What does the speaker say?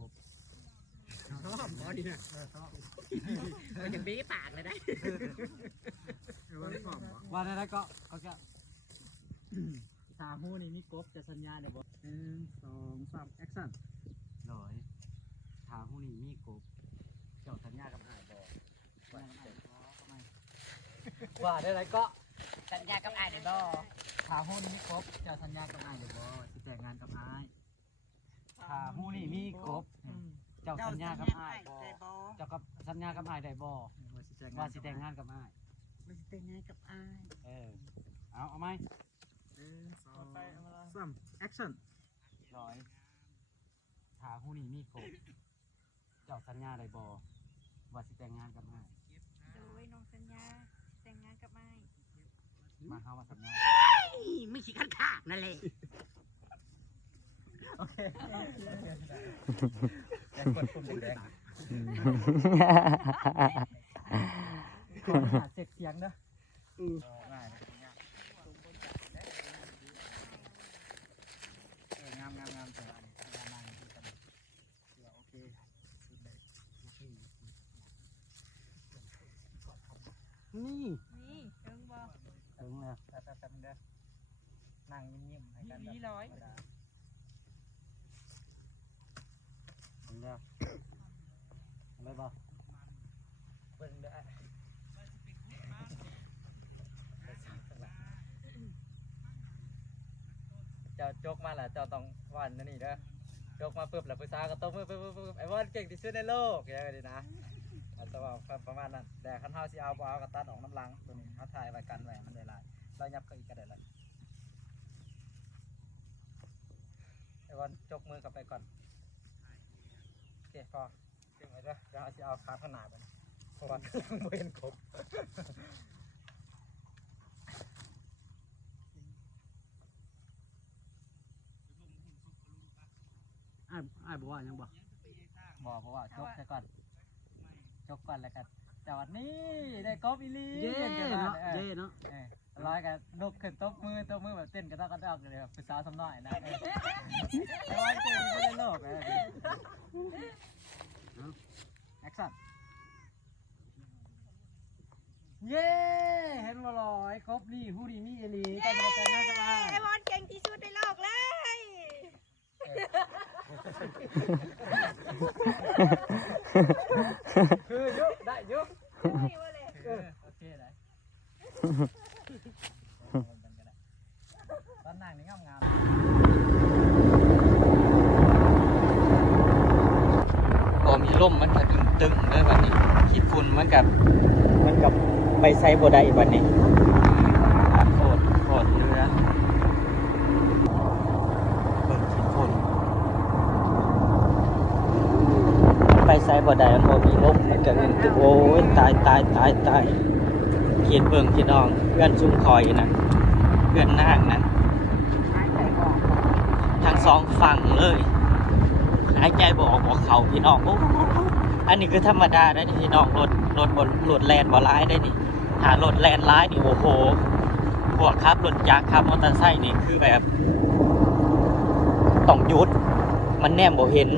ครบ ชอบพอดีนะ ชอบ มันจะบีปากเลยได้ ว่าได้ก็จะถามฮู้นี่มีกบจะสัญญาเดี๋ยวบอก1 2 3แอคชั่นหน่อยถามฮู้นี่มีกบเจ้าสัญญากับอ้ายบอกว่าได้ไรก็ สัญญากับอ้ายได้บ่ ถามฮู้นี่มีกบเจ้าสัญญากับอ้ายเดี๋ยวบอกสิแต่งงานกับอ้ายถามฮู้นี่มีกบเจ้าสัญญากับอ้ายบอกเจ้ากับสัญญากับอ้ายได้บ่ว่าสิแต่งงานกับอ้าย มันจะแต่งงานกับอ้าย เอาไหม3 action ร้อยถาผู้นี้มีกบเจ้าสัญญาได้บ่ว่าสิแต่งงานกับอ้าย โดยน้องสัญญาแต่งงานกับไม้ มาเฮามาสัญญา ไม่สิคันขาดนั่นแหละ โอเคแดงกดปุ่มแดงขอหาเสียงเด้อง่ายงามแต่อันนานที่กันโอเคนี่ นี่เอิงบ่ ถึงแล้วแต่มันเด้อนั่งยิ้มๆให้กันแบบ ร้อย ถึงแล้วอะไรบ่เบิ่งได้เจ้าจกมาแหละเจ้าต้องวันนั่นนี่เด้อจกมาปุ๊บแล้วผู้สาวก็ตบมือปุ๊บไอ้วันเก่งที่สุดในโลกอย่างนี้นะอาจจะว่าประมาณนั้นแต่คันเฮาสิเอาบ่เอาก็ตัดออกน้ำลังตัวนี้เฮาถ่ายไว้กันไว้มันได้หลายเรายับก็อีกก็ได้เลยไอ้วันจกมือกลับไปก่อนโอเคพอถึงไว้เด้อเดี๋ยวเอาสิเอาขาข้างหน้าไปเพราะว่าข้างหลังบ่เห็นครบอ้ายบอกว่ายังบอกเพราะว่าจกใช่ก่อนจกก่อนแล้วก็จอดนี่ได้กบอีลีเย่เนาะร้อยกันนกขึ้นตบมือแบบเต้นกระดอกเลยภาษาสำน้อยนะร้อยเต้นไม่ได้โลกเลยแอคชั่นเย้เห็นว่าลอยกบนี่ผู้ดีมีอีลีก็จะแต่งงานกันมา ไอ้บอลเก่งที่สุดในโลกเลย คือยุบได้ยุบ นี่ว่าเลย โอเคได้ตอนนั่งนี่งามพอมีร่มมันก็ตึงเลยวันนี้ขี้ฝุ่นมันกับไปใส่บัวได้วันนี้โคตรเรือเบิ่งขี้ฝุ่นไปใส่บัวได้มันบ่มีร่มมันก็ตึงโอ้ยตายเขียนเบิ่งพี่น้องเพื่อนซุ่มคอยนะเพื่อนนางนั้นทั้งสองฝั่งเลยหายใจบอกเขาพี่น้องโอ้อันนี้คือธรรมดาได้นี่พี่น้องรถแลนบ่ร้ายได้นี่หารถแลนร้ายนี่โอ้โหพวกขับรถจักรขับมอเตอร์ไซค์นี่คือแบบต้องหยุดมันแนมบ่เห็น